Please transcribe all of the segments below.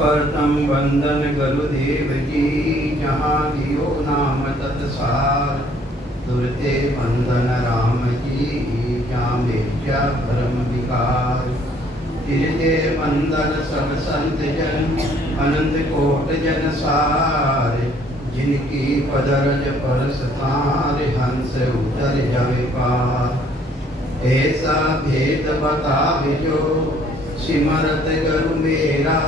परतम बंदन गुरुदेव जी, जहाँ दियो नाम तत्सार। दुरते बंदन राम जी, क्या मेजा भरम विकार। तिरते बंदन सब संत जन, अनंत कोट जन सार। जिनकी पदरज परस तार, हंस उतर जवे पार। ऐसा भेद बतावे जो, सिमरत गुरु मेरा।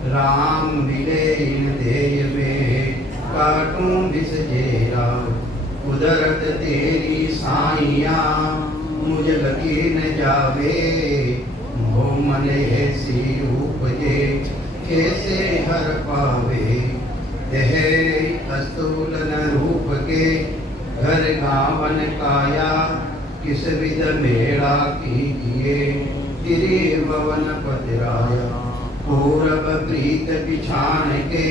राम मिले इन देय में, काटूं विष जेरा। कुदरत तेरी साइया, मुझ लगी न जावे। मोह मन ऐसी उपजे, कैसे हर पावे। यह अस्तूलन रूप के, घर गावन काया। किस विध मेला कीजिए, त्रिभुवन पतिराया। पूरब प्रीत बिछान के,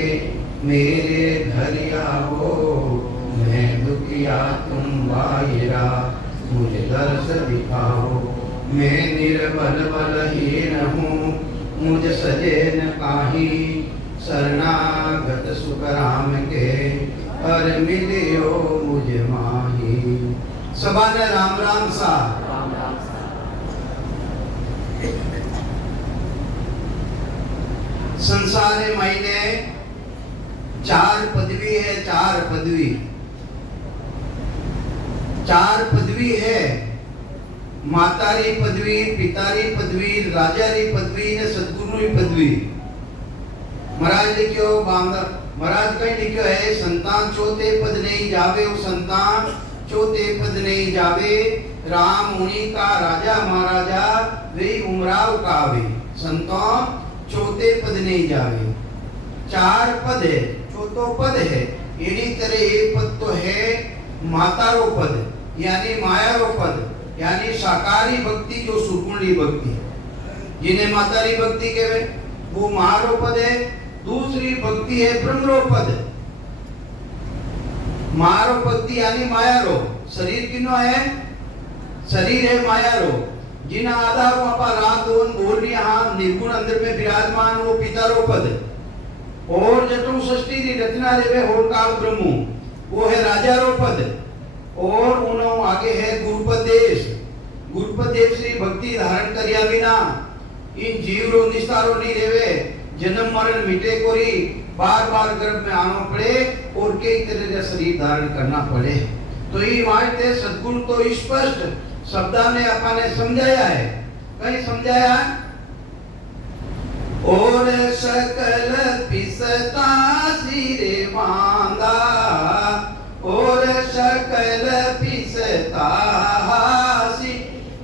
मेरे घर आओ। मैं दुखिया तुम बायरा, मुझे दर्श दिखाओ। मैं निर्बल बलहीन हूँ, मुझ सजे न काही। शरणागत सुख राम के, पर मिलियो मुझे माही। सबा ने राम राम सा। संसारे महीने 4 पदवी है, 4 पदवी। 4 पदवी है। मातारी पदवी, पितारी पदवी, राजारी पदवी ने सद्गुरुनी पदवी। महाराज लिखियो महाराज कहीं लिखियो है, संतान चौथे पद नहीं जावे। वो संतान चौथे पद नहीं जावे। राम मुनि का राजा महाराजा, वे उमराव कावे। संतान चौथे पद नहीं जावे। 4 पद है, चौथो पद है। इन्हीं तरह एक पद तो है मातारो पद, यानी मायारो पद, यानी साकारी भक्ति जो सुकुंडली भक्ति, जिन्हें मातारी भक्ति कहवे, वो महारो पद है। दूसरी भक्ति है ब्रह्मरो पद। मारो भक्ति यानी मायारो। शरीर किनो है? शरीर है मायारो। जिन आधारों अपा रात ओन बोलनी हाँ निर्गुण अंदर में विराजमान, वो पितारो पद। और जटू षष्ठी री रचना रेवे होर काल ब्रह्मु, वो है राजारो पद। और उन्हों आगे है गुरुपद देश। गुरुपद देश श्री भक्ति धारण करिया बिना इन जीवरो निस्तारो नहीं रेवे। जन्म मरण मिटे कोरी, बार बार गर्भ में आना पड़े और कई तरह का शरीर धारण करना पड़े। तो ये मानते सद्गुण तो स्पष्ट शब्दा ने अपने समझाया है। कहीं समझाया, और सकल पिसता सिरे मांदा। और सकल पिसता सी,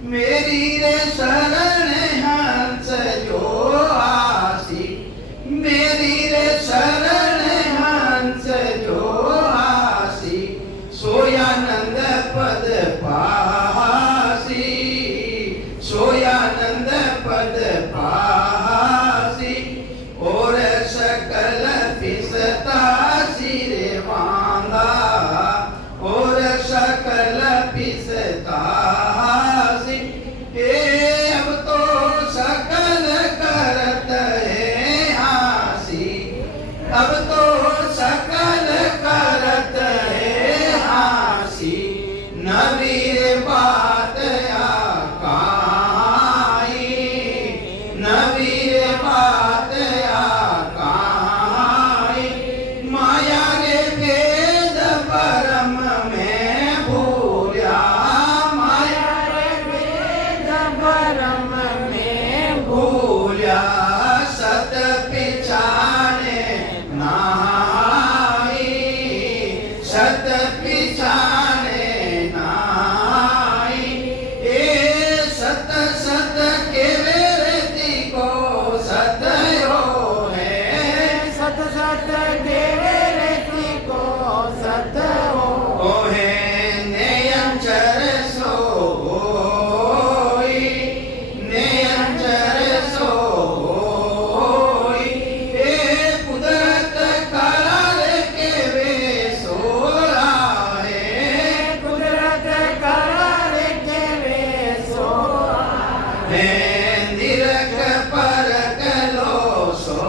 मेरी रे शरण हंस जो आसी। मेरी रे शरण हंस जो आसी, सोयानंद पद पासी। सोयानंद पद पासी। और सकल पिसता सिरे मांगा। और सकल पिसता सी, अब तो सकल करत है हासी। अब तो सकल करत है हासी। नवीर बात आकाई। नवीर बात आकाई। माया रे वेद परम में भूल्या। माया रे वेद परम में भूल्या। सत पिछाने नाई। सत पिछाने नाई। ए सत सत के वेरती को सत हो है। सत सत के वेरती को सत हो है। नयनचर सोई। नयनचर सोई। ए कुदरत करार के वे सोला है। कुदरत करार के वे सोला है। निरख परख लो सो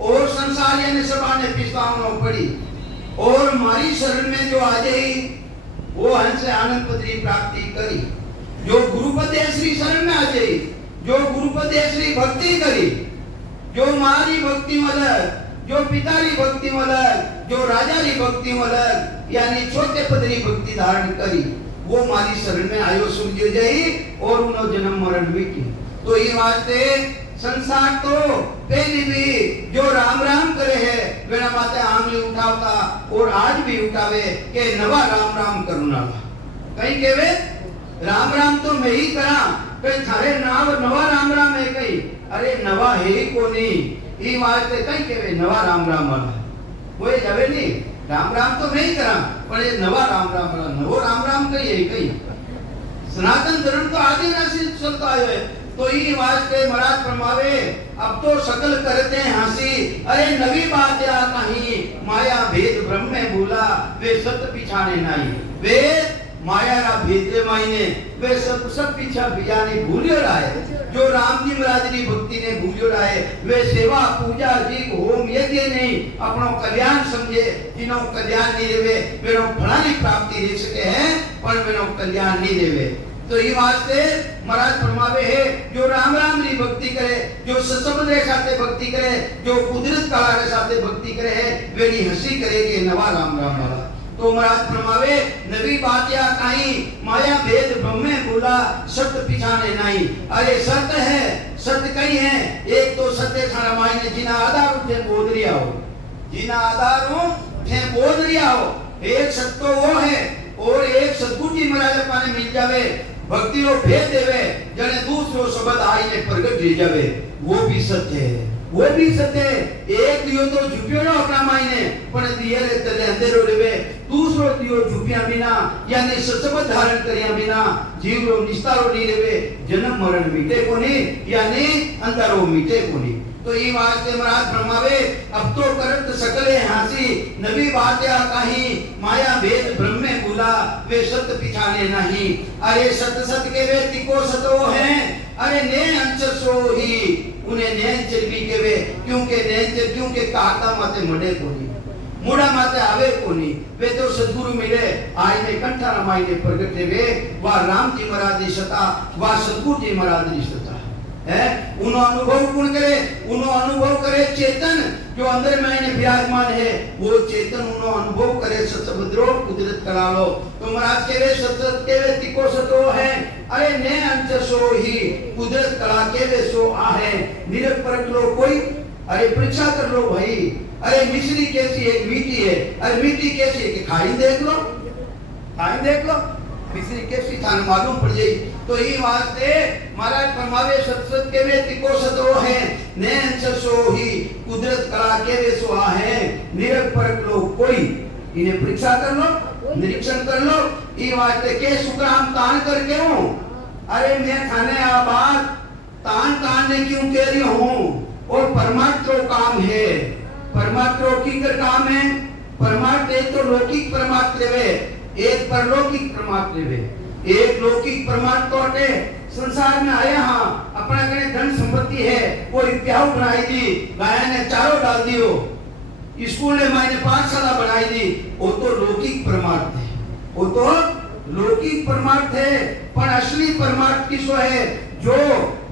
और संसार यानी सबाने पिस्तावनो पड़ी और मारी शरण में जो आ जाई वो हंस आनंद पत्री प्राप्ति करी। जो गुरुपदे श्री शरण में आ जाई, जो गुरुपदे श्री भक्ति करी, जो मारी भक्ति मलक, जो पितारी भक्ति मलक, जो राजारी भक्ति मलक यानी छोटे पदरी भक्ति धारण करी, वो मारी शरण में आयो सूर्य जाई और उनो जन्म मरण मिटी। तो ये वास्ते संसार तो पहले भी जो राम राम करे है वेना माते आंगली उठावता और आज भी उठावे के नवा राम राम करुणा कहीं केवे राम राम तो मैं ही करा कहीं थारे नाव नवा राम राम है कहीं अरे नवा है ही को नहीं ई वास्ते कहीं केवे नवा राम राम वाला वो जावे नहीं राम राम तो मैं ही करा पर ये नवा राम राम वाला नवो राम राम कहीं कहीं सनातन धर्म तो आदिवासी चलता है। तो ये वास्ते महाराज फरमावे अब तो सकल करते हैं हंसी अरे नवी बात या कहीं माया भेद ब्रह्म में भूला वे सत्य पिछाने नहीं वे माया रा भेद मायने वे सब पीछा बियानी भूलियो रहा जो राम जी महाराज की भक्ति ने भूलियो रहा वे सेवा पूजा जी होम यज्ञ नहीं अपनो कल्याण समझे जिनो कल्याण नहीं देवे वेनो फलानी प्राप्ति दे सके हैं पर वेनो कल्याण नहीं देवे। तो ये वास्ते महाराज फरमावे है जो राम राम री भक्ति करे जो सत्संग रे साथे भक्ति करे जो कुदरत कला रे साथे भक्ति करे है वेनी हंसी करे के नवा राम राम वाला। तो महाराज फरमावे नवी बात या कहीं माया भेद ब्रह्म में भूला सत्य पिछाने नहीं अरे सत्य है सत्य कई है एक तो सत्य थाना मायने जिना आधार उठे बोध रिया हो जिना आधार उठे बोध रिया हो एक सत्य तो वो है और एक सद्गुरु जी महाराज पाने मिल जावे भक्ति रो भेद देवे जने दूसरो शब्द आई ने प्रगट ले जावे वो भी सत्य है वो भी सत्य है। एक दियो तो झुपियो ना अपना मायने पण दिये रे तले अंधेरो रेवे दूसरो दियो झुपिया बिना यानी सत्संग धारण करिया बिना जीव रो निस्तारो नहीं रेवे जन्म मरण मिटे कोनी यानी अंधारो मिटे कोनी। तो ये वास्ते महाराज फरमावे अब तो करत सकले हासी नवी बात या कहीं माया भेद ब्रह्म में भूला वे सत्य पिछाने नहीं अरे सत्य सत्य के वे तिको सतो हैं अरे ने अंश सो ही उन्हें नैंचर भी केवे क्योंकि नैंचर क्योंकि कहता माते मडे कोनी मुड़ा माते आवे कोनी वे तो सद्गुरु मिले आई ने कंठा रामाई ने प्रगट वे वा राम जी महाराज दी सता वा सद्गुरु जी महाराज दी सता है उनो अनुभव कौन करे उनो अनुभव करे चेतन जो अंदर में ने विराजमान है वो चेतन उनो अनुभव करे सत्सबद्रो कुदरत करा लो। तो महाराज के वे सत्सत के वे तिको सतो है अरे ने अंश सो ही कुदरत करा के वे सो आ है निरख परख लो कोई अरे परीक्षा कर लो भाई अरे मिश्री कैसी है मीठी है अरे मीठी कैसी है कि खाई देख लो मिश्री कैसी थान मालूम पड़ जाई। तो ये वास्ते महाराज फरमावे सत्सत के वे तिको सतो है ने अंश सो ही कुदरत कला के वे सो आ है निरख परख लो कोई इन्हें परीक्षा कर लो निरीक्षण कर लो। ये वास्ते के सुग्राम तान करके हूँ अरे मैं थाने आबाद तान ने क्यों कह रही हूँ और परमात्मा काम है परमात्मा की कर काम है परमात्मा एक तो लौकिक परमात्मा वे एक परलौकिक परमात्मा वे एक लौकिक परमात्मा है संसार में आया हाँ अपना कने धन संपत्ति है कोई प्याऊ बनाई दी गाय ने चारों डाल दियो स्कूल ने मैंने पाठशाला बनाई दी वो तो लौकिक परमार्थ है वो तो लौकिक परमार्थ है पर असली परमार्थ किसो है जो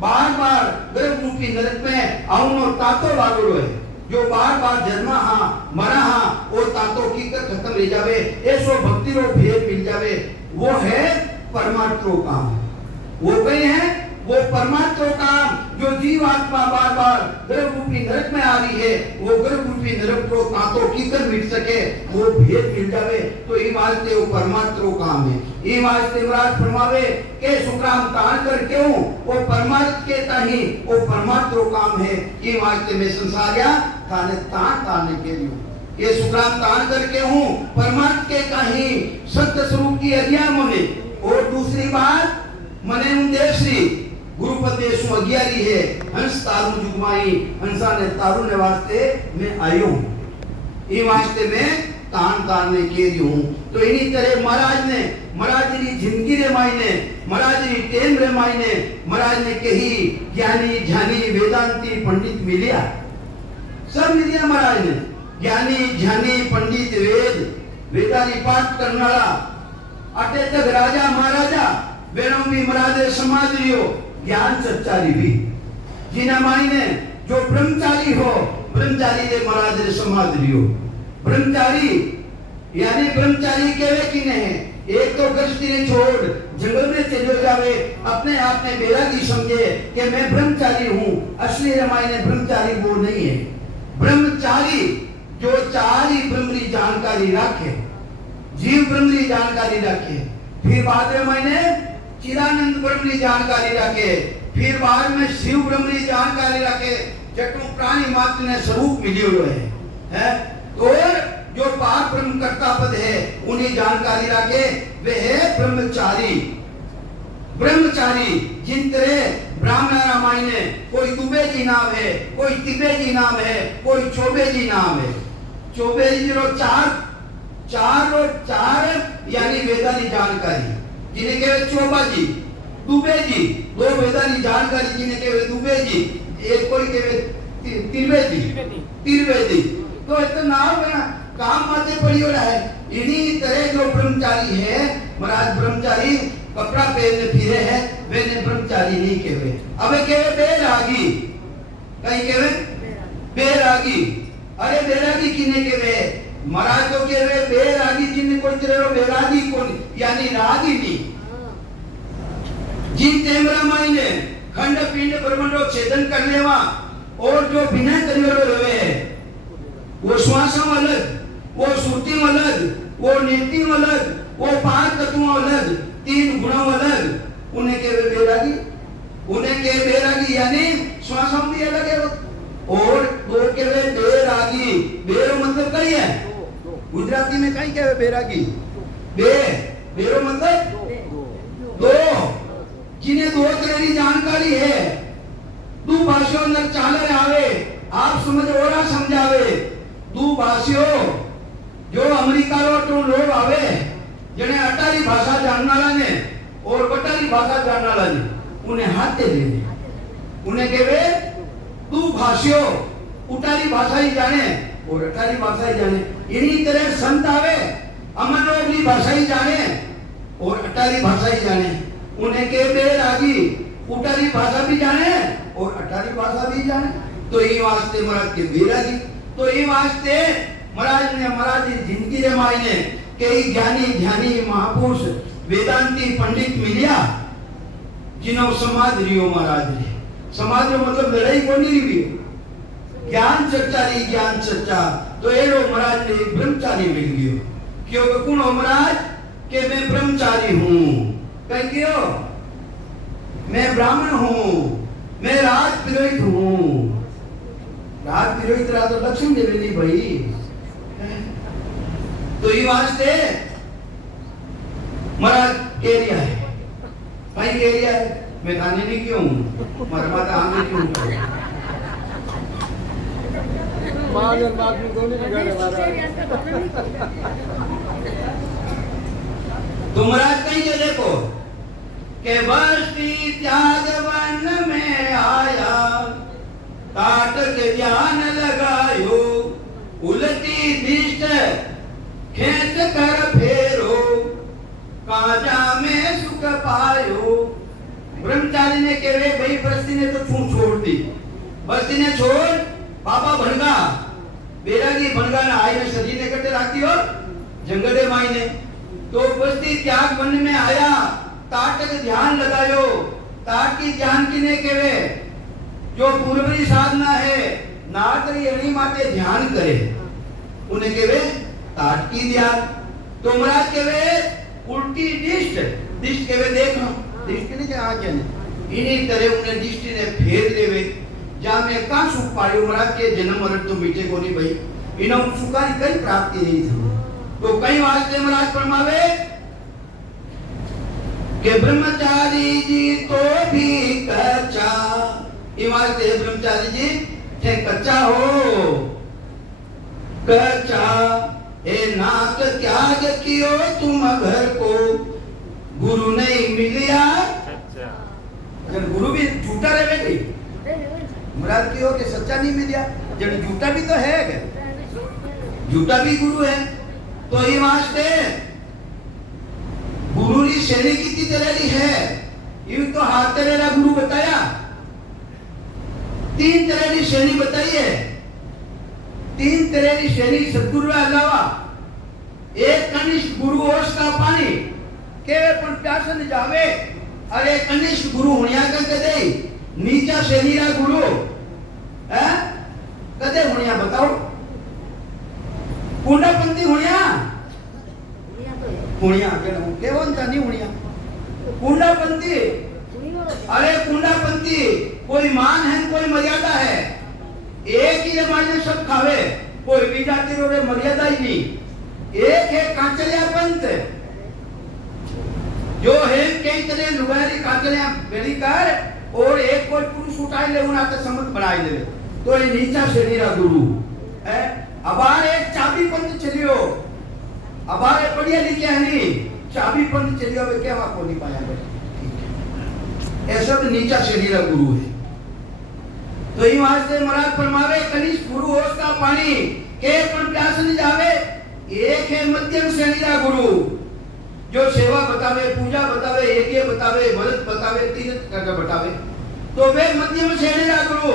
बार-बार गर्भ रूपी नरक में आउनो तातो लागो है जो बार-बार जन्मा हाँ मरा हाँ वो तातो की कर खत्म ले जावे ऐसो भक्ति रो भेद मिल जावे वो है परमात्मा काम वो कहीं है वो परमात्मा काम जो जीवात्मा बार-बार गर्भ रूपी नरक में आ रही है वो गर्भ रूपी नरक को तातो की कर मिट सके वो भेद मिल जावे। तो ये वास्ते वो परमात्मा काम है ये वास्ते महाराज फरमावे के सुग्राम तान कर क्यों वो परमात्मा के ताही वो परमात्मा काम है ये वास्ते में संसारिया ताने ताने के लिए ये सुग्राम तान करके हूँ परमात्मा के ताही सत्य स्वरूप की अज्ञा मने। और दूसरी बात मने उद्देश्य गुरुपदे सुअज्ञारी है हंस तारू जुगमाई हंसा ने तारू ने वास्ते मैं आयो ये वास्ते में तान ने के रही हूँ। तो इन्हीं तरह महाराज ने जिंदगी रे मायने महाराज ने टेम रे मायने महाराज ने कही ज्ञानी ध्यानी वेदांती पंडित मिलिया सब विधियां महाराज ने ज्ञानी ज्ञानी पंडित वेद वेदारी पाठ करनारा अटे तक राजा महाराजा बेनों भी महाराज समाज रियो ज्ञान सच्चारी भी जिना मायने जो ब्रह्मचारी हो ब्रह्मचारी दे महाराज समाज रियो ब्रह्मचारी यानी ब्रह्मचारी केवे कि नहीं एक तो गृहस्थी ने छोड़ जंगल में चले जावे अपने आप में बैरागी समझे कि मैं ब्रह्मचारी हूँ असली रामायण ब्रह्मचारी वो नहीं है ब्रह्मचारी जो चारी ब्रह्मरी जानकारी रखे जीव ब्रह्मरी जानकारी रखे फिर बाद में मैंने चिदानंद ब्रह्मरी जानकारी रखे फिर बाद में शिव ब्रह्मरी जानकारी रखे जटू प्राणी मात्र ने स्वरूप मिले हुए है और जो पार ब्रह्म कर्ता पद है उन्हें जानकारी रखे वे है ब्रह्मचारी ब्रह्मचारी जिन तरह ब्राह्मण रामायण है कोई दुबे जी नाम है कोई तिबे जी नाम है कोई चौबे जी नाम है चौबे जी रो चार यानी वेदानी जानकारी जिन्हें कहवे चौबा जी दुबे जी दो वेदानी जानकारी जिन्हें कहवे दुबे जी एक कोई कहवे तिरवे जी तो इतना नाम है काम माते पड़ी हो रहा है इन्हीं तरह जो ब्रह्मचारी है महाराज ब्रह्मचारी कपड़ा पहनने फिरे है वे ने ब्रह्मचारी नहीं कहवे अबे कहवे बैरागी कहीं कहवे बैरागी अरे बैरागी किने कहवे महाराज तो कहवे बैरागी जिन्हें कोई तरह बैरागी कौन यानी रागी नहीं जिन तेमरा मायने खंड पिंड ब्रह्मांडो छेदन कर लेवा और जो बिना करियो रहे वो श्वासम अलग वो श्रुति अलग वो नीति अलग वो पांच तत्वों अलग तीन गुणों अलग उन्हें के बैरागी यानी श्वासम भी अलग है और दो के बैरागी बेरो मतलब कई है गुजराती में कई के बैरागी बेरो मतलब दो जिन्हें दो तरह की जानकारी है दो भाषाओं अंदर चालर आवे आप समझ और समझावे दो भाषियों जो अमेरिका रो तो लोग आवे जने अटारी भाषा जाननारा ने और बटारी भाषा जाननारा ने उन्हें हाथे दे उन्हें कहवे दो भाषियों उटारी भाषा ही जाने और अटारी भाषा ही जाने इन्हीं तरह संत आवे अमरोगली भाषा ही जाने और अटारी भाषा ही जाने उन्हें के बैरागी उटारी भाषा भी जाने और अटारी भाषा भी जाने तो ये वास्ते महाराज के बैरागी तो ये वास्ते महाराज ने महाराज जिंदगी रे मायने कई ज्ञानी ध्यानी महापुरुष वेदांती पंडित मिलिया जिन्हों समाज रियो महाराज ने समाज में मतलब लड़ाई को नहीं रही ज्ञान सच्चा तो ये लोग महाराज ने ब्रह्मचारी मिल गयो क्यों कौन हो महाराज के मैं ब्रह्मचारी हूँ कहीं क्यों मैं ब्राह्मण हूँ मैं राज पुरोहित हूँ राज पुरोहित रहा तो लक्ष्मी देवी नहीं भाई तो ये वास्ते महाराज एरिया है भाई एरिया है मैं खाने नहीं क्यों हमारा माता आंगे क्यों तो महाराज कहीं के देखो के बस्ती त्याग वन में आया काट के ध्यान लगायो उलटी दिष्ट खेच कर फेरो काजा में सुख पायो ब्रह्मचारी ने कहे भाई बस्ती ने तो छोड़ दी बस्ती ने छोड़ बाबा भनगा बैरागी भनगा ना आई ने सजी ने कटे रखती हो जंगले माई ने तो बस्ती त्याग वन में आया ताटक ध्यान लगायो ताट की ध्यान किने केवे जो पूर्वी साधना है नागरी अणी माते ध्यान करे उन्हें केवे ताट की ध्यान तो महाराज केवे उल्टी दिष्ट केवे देख लो दिष्ट ने क्या आके इन्हीं तरह उन्हें दिष्ट ने फेर देवे जा में का सुख पायो महाराज के जन्म मरण तो मीठे को नहीं भाई इन्हों सुखारी कई प्राप्ति नहीं थी तो कई वास्ते महाराज फरमावे के ब्रह्मचारी जी तो भी कच्चा इमारते ब्रह्मचारी जी थे कच्चा हो कच्चा ए नाक त्याग कियो तुम घर को गुरु नहीं मिलिया अगर गुरु भी झूठा रहे महाराज की हो के सच्चा नहीं मिलिया जन झूठा भी तो है, झूठा भी गुरु है। तो ये वास्ते गुरु की श्रेणी कितनी तरह की है, ये तो हाथ तरह का गुरु बताया, 3 तरह की श्रेणी बताई है। 3 तरह की श्रेणी सदगुरु के अलावा एक कनिष्ठ गुरु होश का पानी के पर प्यास न जावे। अरे कनिष्ठ गुरु होनिया का कदे नीचा श्रेणी का गुरु है कदे होनिया बताओ, कुंडापंथी होनिया हुणिया केवन नहीं हुणिया कुंडापंथी। अरे कुंडापंथी कोई मान है कोई मर्यादा है, एक ही माने सब खावे, कोई भी जाति रो मर्यादा ही नहीं। एक है कांचलिया पंथ जो है कई तरह लुगारी कांचलिया बेली कर और एक कोई पुरुष उठाई ले उना तो समझ बनाई ले, तो ये नीचा श्रेणी का गुरु है। अबार एक चाबी पंथ चलियो, अबारे पढ़िया लिखिया नहीं, चाबी पंथ चलियो वे क्या वहां को नहीं पाया बेटा, ऐसा तो नीचा श्रेणी का गुरु है। तो ये वास्ते महाराज फरमावे कनिष्ठ गुरु होश का पानी के पण प्यास न जावे। एक है मध्यम श्रेणी का गुरु जो सेवा बतावे, पूजा बतावे, यज्ञ बतावे, व्रत बतावे, तीर्थ करके बतावे, तो वे मध्यम श्रेणी का गुरु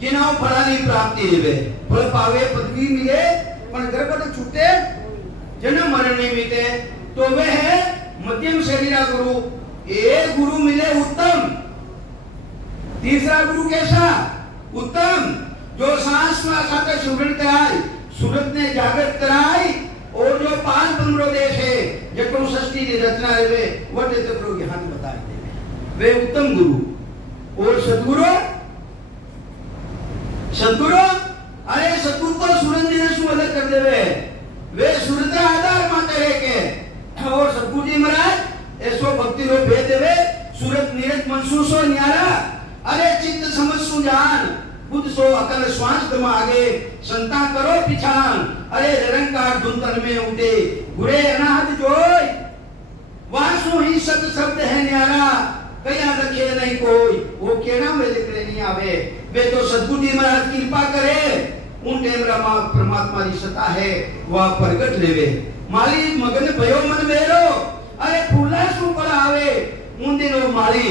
जिन्हों फलानी प्राप्ति देवे, फल पावे, पदवी मिले, पर गर्भ तो छूटे, जन्म मरण नहीं मिलते, तो वे है मध्यम श्रेणी का गुरु। एक गुरु मिले उत्तम, तीसरा गुरु कैसा उत्तम जो सांस में साथ सुगंध कराए, सूरत ने जागृत कराई, और जो 5 ब्रह्मोदेश है जटो षष्ठी की रचना है वे वटे तक ज्ञान बता दे, वे उत्तम गुरु। और सदगुरु, सदगुरु अरे सदगुरु को सूरत ने सु अलग कर देवे, वे सूरत का आधार मानते रहे के, और सदगुरु जी महाराज ऐसो भक्ति रो भेद देवे, सूरत नीरज मनसूसो न्यारा, अरे चित्त समझ सु जान, खुद सो अकल श्वास दम आगे, संता करो पिछान, अरे निरंकार धुंतन में उठे, गुरे अनाहत जोय, वासु ही सत शब्द है न्यारा, कया रखे नहीं कोई, वो केना में लिखले नहीं आवे। वे तो सदगुरु जी महाराज कृपा करे, उन टेम रमा परमात्मा की सत्ता है वह प्रगट लेवे। माली मगन भयो मन मेरो, अरे फूला सु पड़ावे, उन दिनों माली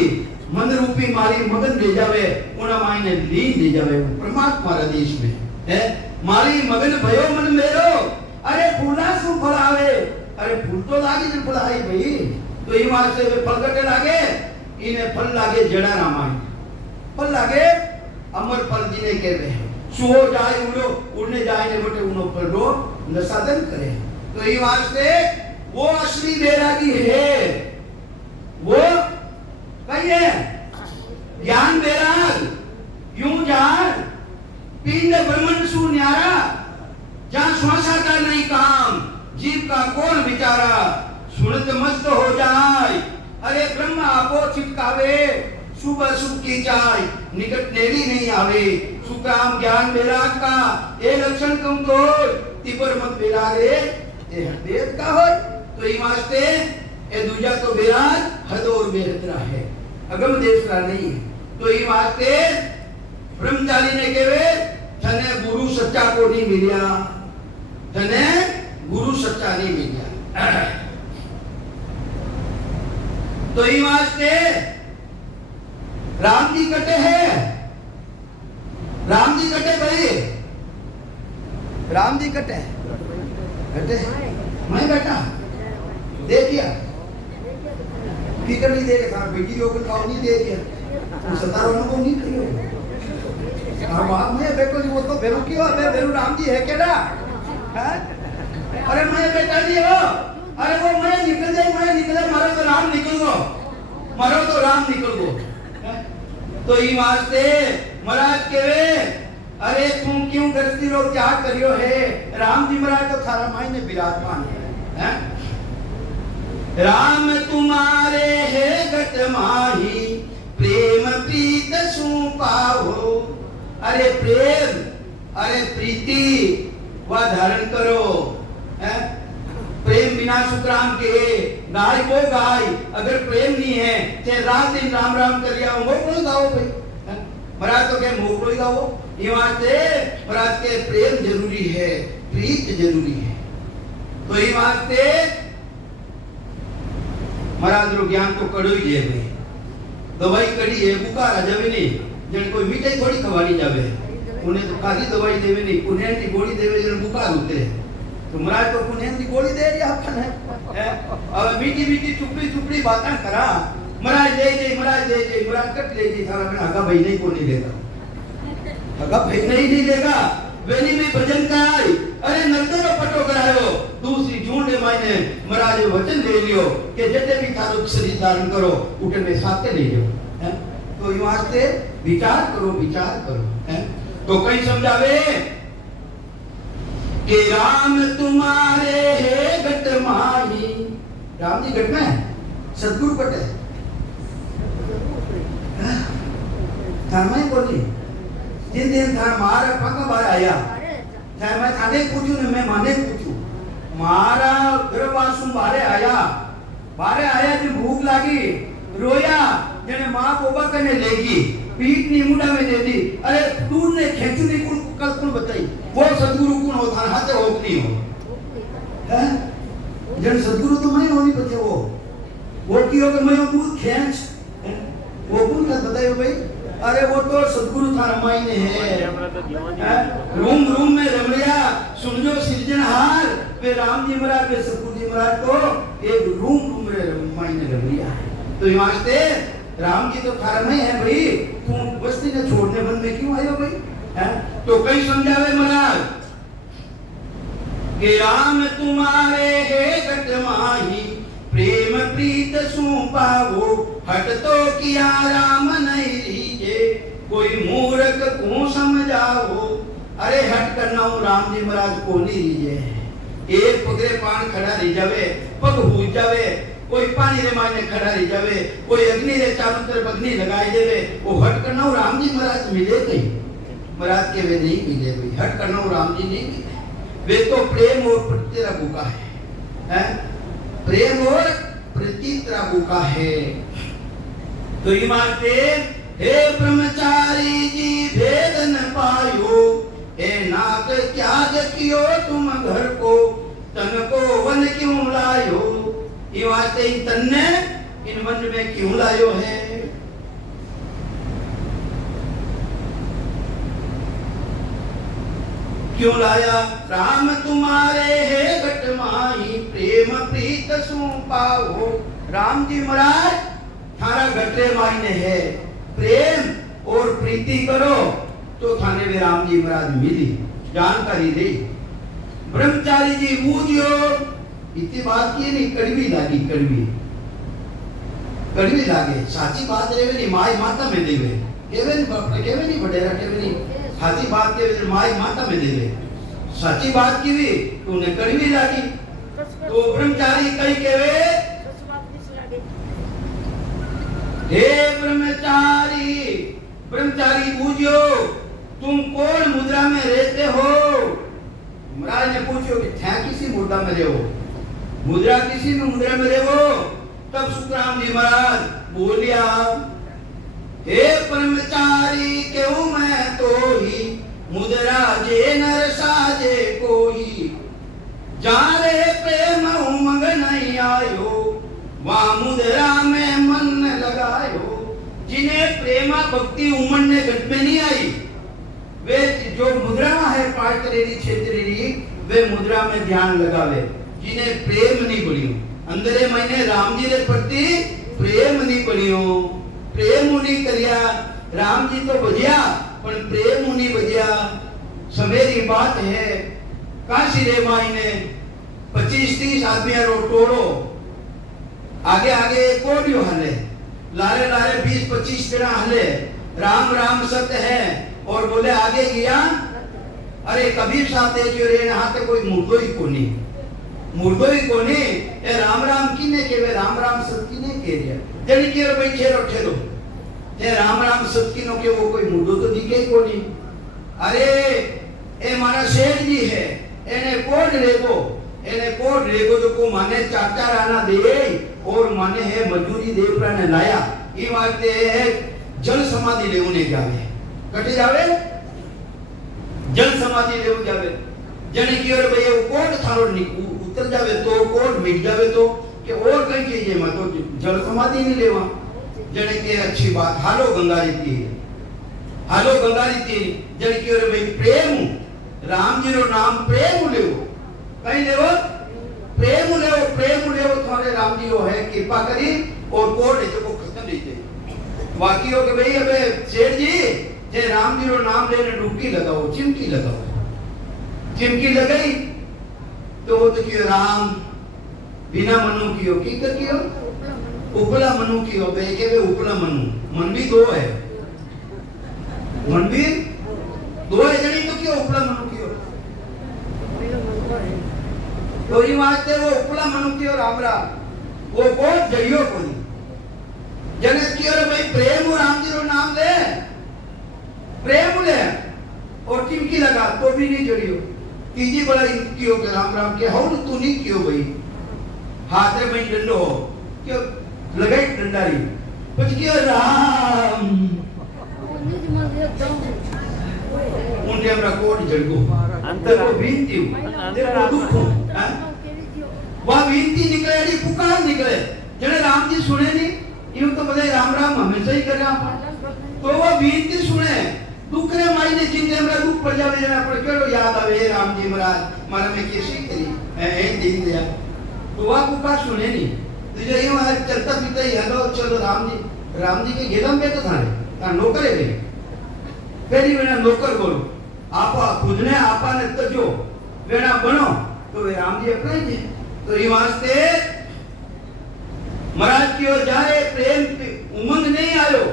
मन रूपी माली मगन ले जावे, उना मायने लीन ले जावे परमात्मा रे देश में है। माली मगन भयो मन मेरो, अरे फूला सु फलावे, अरे फूल तो लागे न फलाई भाई, तो ये वहां से फल लागे, इन्हें फल लागे जड़ा रामायण, फल लागे अमर फल जिने कहते हैं, सुहो जाए उड़ो, उड़ने जाए ने बटे उनो पर रो नसादन करे। तो ये वास्ते वो असली बैरागी है, वो कहिए ज्ञान बैराग, यूं जान पिंड ब्रह्मन सु न्यारा, जहां श्वासा का नहीं काम, जीव का कौन विचारा, सुनत मस्त हो जाए, अरे ब्रह्म आपो चिपकावे, सुबह सुख की जाए, निकट नेड़ी नहीं आवे, सुकाम ज्ञान बैराग का ये लक्षण कम तो तिपर मत बैराग रे ये हदेत का हो। तो ये वास्ते ये दूजा तो बैराग हद और बेहतरा है, अगम देश का नहीं है। तो ये वास्ते ब्रह्मचारी ने कहे थने गुरु सच्चा को नहीं मिलिया, थने गुरु सच्चा नहीं मिलिया। तो ये वास्ते राम जी कटे है, राम जी कटे भाई, राम जी कटे कटे मैं बेटा देखिया फिकर नहीं देखे था बेटी लोग का नहीं देखे, सतारों को नहीं करियो और बात में बेटो जी वो तो बेरू क्यों है, बेरू राम जी है केड़ा है, अरे मैं बेटा जी हो, अरे वो मैं निकल जाए, मैं निकले मारो तो राम निकल गो, मारो तो राम निकल गो। तो ये वास्ते महाराज केवे अरे तुम क्यों करती रो क्या करियो है, राम जी महाराज तो थारा मायने विराजमान है। राम तुम्हारे है गट माही, प्रेम प्रीत सु पाहो, अरे प्रेम अरे प्रीति वह धारण करो है। प्रेम बिना सुखराम के गाय को गाय, अगर प्रेम नहीं है चाहे रात दिन राम राम कर लिया मोकड़ो गाओ भाई, महाराज तो क्या मोकड़ो गाओ, ये वास्ते महाराज के प्रेम जरूरी है, प्रीत जरूरी है। तो ये वास्ते महाराज रो ज्ञान तो कड़ो ही है भाई। दवाई कड़ी है बुखार आ जावे नहीं, जन कोई मिठाई थोड़ी खवानी जावे, उन्हें तो खाली दवाई देवे नहीं, कुनेन की गोली देवे जन बुखार उतरे। तो महाराज तो कुनेन की गोली दे रही आपन है। अब मीठी मीठी चुपड़ी चुपड़ी बातें करा, महाराज दे जे, महाराज दे जे, महाराज कट ले जे, थारा में आगा भाई नहीं को नहीं देगा, आगा भाई नहीं देगा। वेनी में भजन कराई, अरे नंदरो पटो करायो, दूसरी झूंडे मायने महाराज वचन ले लियो कि जते भी थारो शरीर धारण करो उठे में साथे ले जाओ, हैं? तो ये वास्ते विचार करो, हैं? तो कहीं समझावे कि राम तुम्हारे है घट माही, राम जी घट में सदगुरु घट है, थाने बोली जिन दिन थार मारा पग बार आया, चाहे मैं थाने पूछूं न मैं माने पूछूं, मारा गर्भवासु बारे आया जब भूख लागी रोया, जने माँ बोबा कने लेगी, पीठ नी मुंडा में दे दी, अरे दूर ने खेचू नी कल कुल बताई, वो सदगुरु कुन हो थान हाथे होक नहीं हो, हैं? जन सदगुरु तो मैं होनी पते वो कियो कि मैं दूर खेच, वो कुन का बतायो भाई, अरे वो तो सदगुरु थारा मायने है। रूम में रमणिया सुन जो सिरजनहार, वे राम जी महाराज वे सदगुरु जी महाराज तो एक रूम में मायने रमणिया। तो ये वास्ते राम जी तो थारा में है भाई, तू बस्ती ने छोड़ने बन में क्यों आयो भाई, हैं? तो कई समझावे महाराज कि राम तुम्हारे है घट माही, प्रेम प्रीत सु पावो, हट तो किया राम नहीं रीजे, कोई मूर्ख को समझाओ। अरे हट करना हूँ राम जी महाराज को नहीं रीजे, एक पगरे पान खड़ा रह जावे, पग भूज जावे, कोई पानी रे मायने खड़ा रह जावे, कोई अग्नि रे चारों तरफ अग्नि लगाए देवे, वो हट करना हूँ राम जी महाराज मिले नहीं, महाराज के वे नहीं मिले भाई, हट करना हूँ राम जी नहीं मिले, वे तो प्रेम और प्रति भूखा है, प्रेम और प्रति भूखा है। तो ये मानते हे ब्रह्मचारी जी भेद न पायो, हे नाथ त्याग कियो तुम घर को, तन को वन क्यों लायो, ये वास्ते इन तन ने इन वन में क्यों लायो है। क्यों लाया, राम तुम्हारे है घट माही, प्रेम प्रीत सु पाओ। राम जी महाराज थारा घटे मायने है, प्रेम और प्रीति करो तो थाने में राम जी महाराज मिली, जानकारी दे। ब्रह्मचारी जी बूझियो, इतनी बात की नहीं, कड़वी लागी, कड़वी लागे, साची बात रेवे नहीं, माई माता में देवे, केवे नहीं बडेरा, केवे नहीं साची बात के माई माता में देवे, साची बात की भी तो उन्हें कड़वी लागी। तो ब्रह्मचारी कई केवे, हे ब्रह्मचारी बूझियो, तुम कौन मुद्रा में रहते हो। महाराज ने पूछो कि थे किसी मुद्रा में रहो, मुद्रा किसी में मुद्रा में रहो। तब सुखराम जी महाराज बोलिया, हे ब्रह्मचारी क्यों मैं तो ही, मुद्रा जे नर साजे कोई, जारे प्रेम उमंग नहीं आयो, वहाँ मुद्रा में मन लगायो। जिन्हें प्रेमा भक्ति उमंग ने घट में नहीं आई, वे जो मुद्रा है पाटरेरी क्षेत्रेरी, वे मुद्रा में ध्यान लगावे। जिन्हें प्रेम नहीं बढ़ियो, अंदरे महीने राम जी रे प्रति प्रेम नहीं बढ़ियो, प्रेम नहीं करिया, राम जी तो बजिया पर प्रेम नहीं बजिया। सवेरी बात है, काशी रे मायने 25-30 आदमी रो टोड़ो, आगे आगे कोडियो हले, लारे लारे 20-25 जना हले, राम राम सत्य है और बोले आगे गया। अरे कबीर साहब देखियो रे हाथे कोई मुर्दो ही कोनी, ए राम राम किने केवे, राम राम सत्य किने केरिया, जनी केरो भाई ठेरो ठेरो, ए राम राम सत्य किनो के वो कोई मुर्दो तो दिखे कोनी। अरे ए मारा शेठ जी है, एने कोड रेगो जो को माने 4-4 आना दे और माने है मजूरी देवरा ने लाया। ये वास्ते जल समाधि ले उन्हें जावे, कटे जावे जल समाधि लेव जावे जने की और भाई वो कोट थारो उतर जावे तो कोट मिट जावे तो कि और कई चीजें में तो जल समाधि नहीं लेवा जने के अच्छी बात हालो गंगा रीति हालो गंगा रीति जने की और भाई प्रेम राम जी रो नाम प्रेम लेवो कहीं लेवो प्रेम लेवो थारे राम जी हो है कृपा करी और कोट है को खत्म नहीं दे बाकी हो के भाई अबे शेर जी जे राम जी रो नाम लेने डुबकी लगाओ चिमकी लगाई तो वो तो क्यों राम बिना मनु कियो की कर कियो उपला मनु कियो बेके वे उपला मनु मन भी दो है मन भी दो है जनी तो क्यों उपला मनु कियो तो ये वास्ते वो उपला मनु कियो रामरा वो बहुत जड़ियो कोई जने कियो रे भाई प्रेम राम जी रो नाम ले प्रेम ले और चिमकी लगा तो भी नहीं जड़ियो तीजी बड़ा कियो के राम राम के हो तू नहीं कियो भाई हाथ रे भाई डंडो हो क्यों लगाई डंडारी कुछ क्यों राम उनके हमरा कोट जड़गो अंतर को विनती अंतर को दुख वह विनती निकले री पुकार निकले जने राम जी सुने नहीं यूं तो बोले राम राम हमेशा ही करे आप तो वह विनती सुने दुख रे माई ने जिन हमरा दुख पड़ जावे जना पर केड़ो याद आवे राम जी महाराज मारे में कैसी करी ए दिन दिया तो वह पुकार सुने नहीं तो जो ये वहां चलता फिरता ही हेलो चलो राम जी के गेदम पे तो थाने ता नौकर है पहली वेना नौकर बोलो आपा खुद ने आपा ने तजो वेना बनो तो वे राम जी अपने जी तो ये वास्ते महाराज की ओर जाए प्रेम उमंग नहीं आयो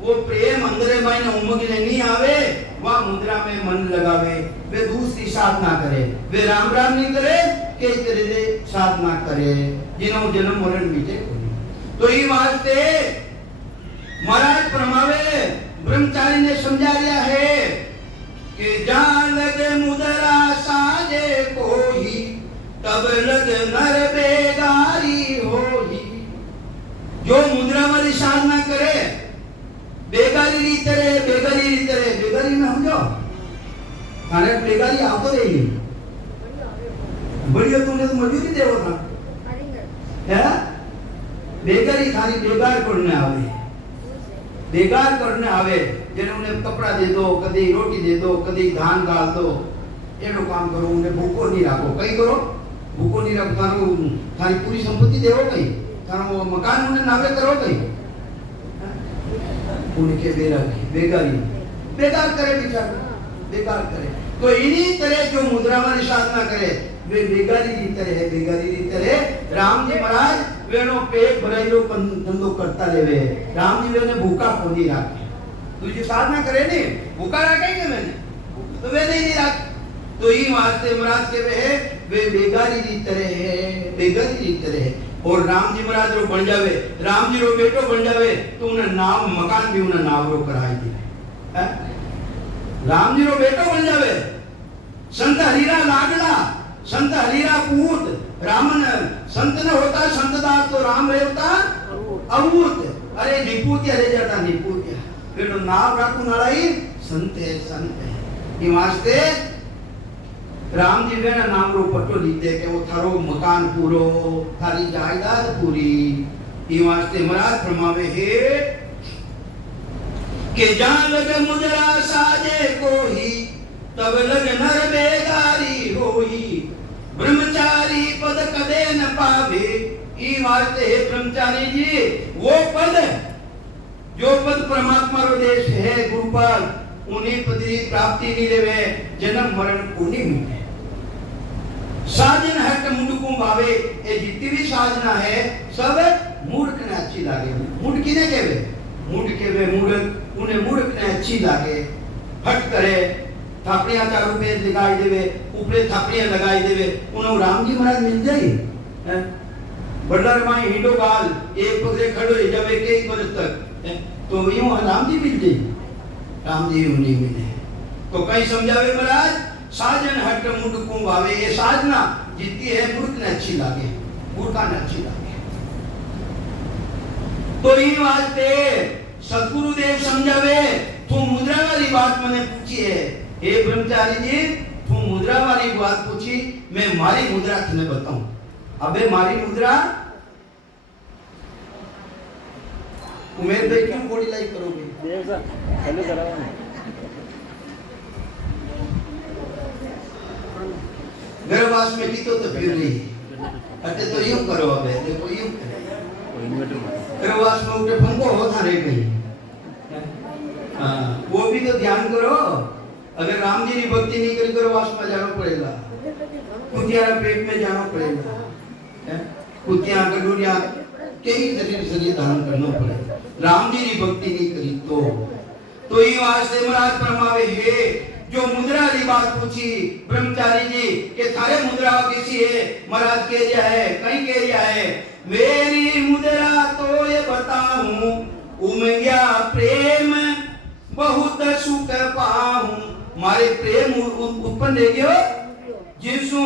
वो प्रेम अंदर मायने उमंग ने नहीं आवे वह मुद्रा में मन लगावे वे दूसरी साधना करे वे राम राम नहीं करे के तरह से साधना करे जिन्हों जन्म मरण मिटे तो ये वास्ते महाराज परमावे ब्रह्मचारी ने समझा दिया है कि जान लगे मुद्रा साजे कोई तब लग नर बेगारी होई जो मुद्रा वाली साधना करे बेगारी में हम जाओ थाने बेगारी आवतो रही बढ़िया तुमने तो मजदूरी देवो था है बेगारी थारी बेगार करने आवे जेने उन्हें कपड़ा दे दो कदी रोटी दे दो कदी धान डाल दो एनो काम करो उन्हें भूखो नहीं रखो कई करो भूखो नहीं रखो थारो थारी पूरी संपत्ति देवो कई थारो मकान उन्हें नावे करो कई उनके बेगार करे बेकार करे तो इन्हीं तरह जो मुद्रा वाली साधना करे वे बेगारी री तरह राम जी महाराज वेनो पेट भराइलो धंधो करता लेवे राम जी वेने भूखा खोदी राखे तुझे साधना करे ने भूखा रखेंगे मैंने तो वे नहीं राख तो ही वास्ते महाराज के वे बेगारी री तरह है और राम जी महाराज रो बन जावे राम जी रो बेटो बन जावे तो उन्हें नाम मकान भी उन्हें नाम रो कराई दी है राम जी रो बेटो बन जावे संत हरीरा लाडला संत हरीरा पूत रामन संत न होता संतदार तो राम रेवता अवूत अरे निपूत्या ले जाता निपूत्या फिर नाम राखू नालाई संत है ये वास्ते राम जी ने नाम रो पट्टो लीते के वो थारो मकान पूरो थारी जायदाद पूरी ये वास्ते महाराज फरमावे है के जान लगे मुद्रा साजे कोई तब लग नर बेगारी होई ब्रह्मचारी पद कदे न पावे ये वास्ते है ब्रह्मचारी जी वो पद जो पद परमात्मा रो देश है गुरुपाल उन्हीं पद की प्राप्ति नहीं लेवे जन्म मरण को नहीं मिले साजन हट मुंडको भावे ये जितनी भी साधना है सब मूर्ख ने अच्छी लागे मूर्ख किने केवे मूर्ख उन्हें मूर्ख ने अच्छी लागे हट करे थापड़ियां चारों पे लगाई देवे ऊपरे थापड़ियां लगाई देवे उन्हें राम जी महाराज मिल जाए बड़र माई हिंडो गाल एक पगरे खड़ो रह जावे कई बरस तक तो यूं राम जी मिल जाए राम जी नहीं मिले तो कहीं समझावे महाराज साजन हट मुंडको भावे ये साधना जितनी है मूर्ख ने अच्छी लागे मूर्खा ने अच्छी लागे तो ये वास्ते सदगुरुदेव समझावे तू मुद्रा वाली बात मैंने पूछी है हे ब्रह्मचारी जी तू मुद्रा वाली बात पूछी, मैं मारी मुद्रा तने बताऊं। अबे मारी मुद्रा उमेर भाई क्यों बॉडी लाइक करोगे? गर्भवास में की तो फिर नहीं अटे तो यूं करो, अबे देखो यूं गर्भवास में उठे फंको होता रहे कहीं। हाँ वो भी तो ध्यान करो, अगर राम जी की भक्ति नहीं करी गर्भवास में जाना पड़ेगा, कुतिया पेट में जाना पड़ेगा, कुतिया गडूरिया कई शरीर धारण करना पड़ेगा, राम जी की भक्ति नहीं करी तो ये वास्ते महाराज फरमावे हे जो मुद्रा की बात पूछी ब्रह्मचारी जी के थारे मुद्रा कैसी है? महाराज कह दिया है, कहीं कह दिया है मेरी मुद्रा तो ये बताऊं उमंग्या प्रेम बहुत सुख पाऊं। मारे प्रेम उत्पन्न ले गयो जिसु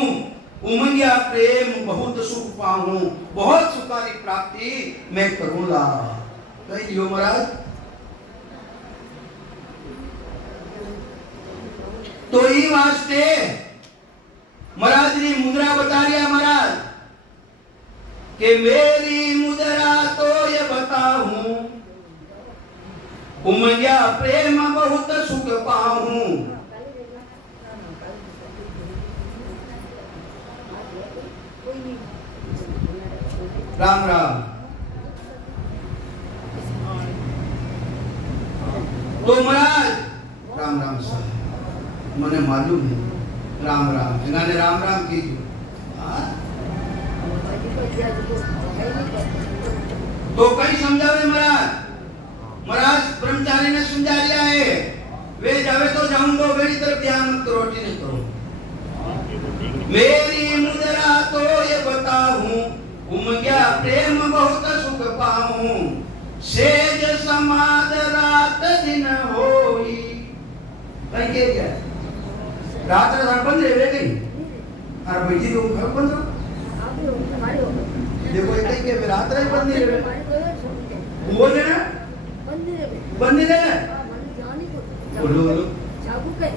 उमंग्या प्रेम बहुत सुख पाऊं, बहुत सुखारी प्राप्ति मैं करूंगा। कही दियो महाराज। तो ये वास्ते महाराज ने मुद्रा बता दिया महाराज कि मेरी मुद्रा तो ये बताऊं उमंग्या प्रेम बहुत सुख पाऊं। राम राम। तो महाराज राम राम साहब मने मालूम है राम राम इन्होंने राम राम की तो कहीं समझावे महाराज। महाराज ब्रह्मचारी ने समझा दिया है, वे जावे तो जाऊंगा, मेरी तरफ ध्यान मत करो, नहीं करो। मेरी मुद्रा तो ये बताऊं उमंग्या प्रेम बहुत सुख पाऊं, सेज समाद रात दिन होई। कहीं कह दिया रात रात बंद रहे गई और बैठी तो घर बंद रहो। देखो एक ही के रात रात बंद नहीं रहे बोल रहे ना बंद नहीं रहे बोलो बोलो।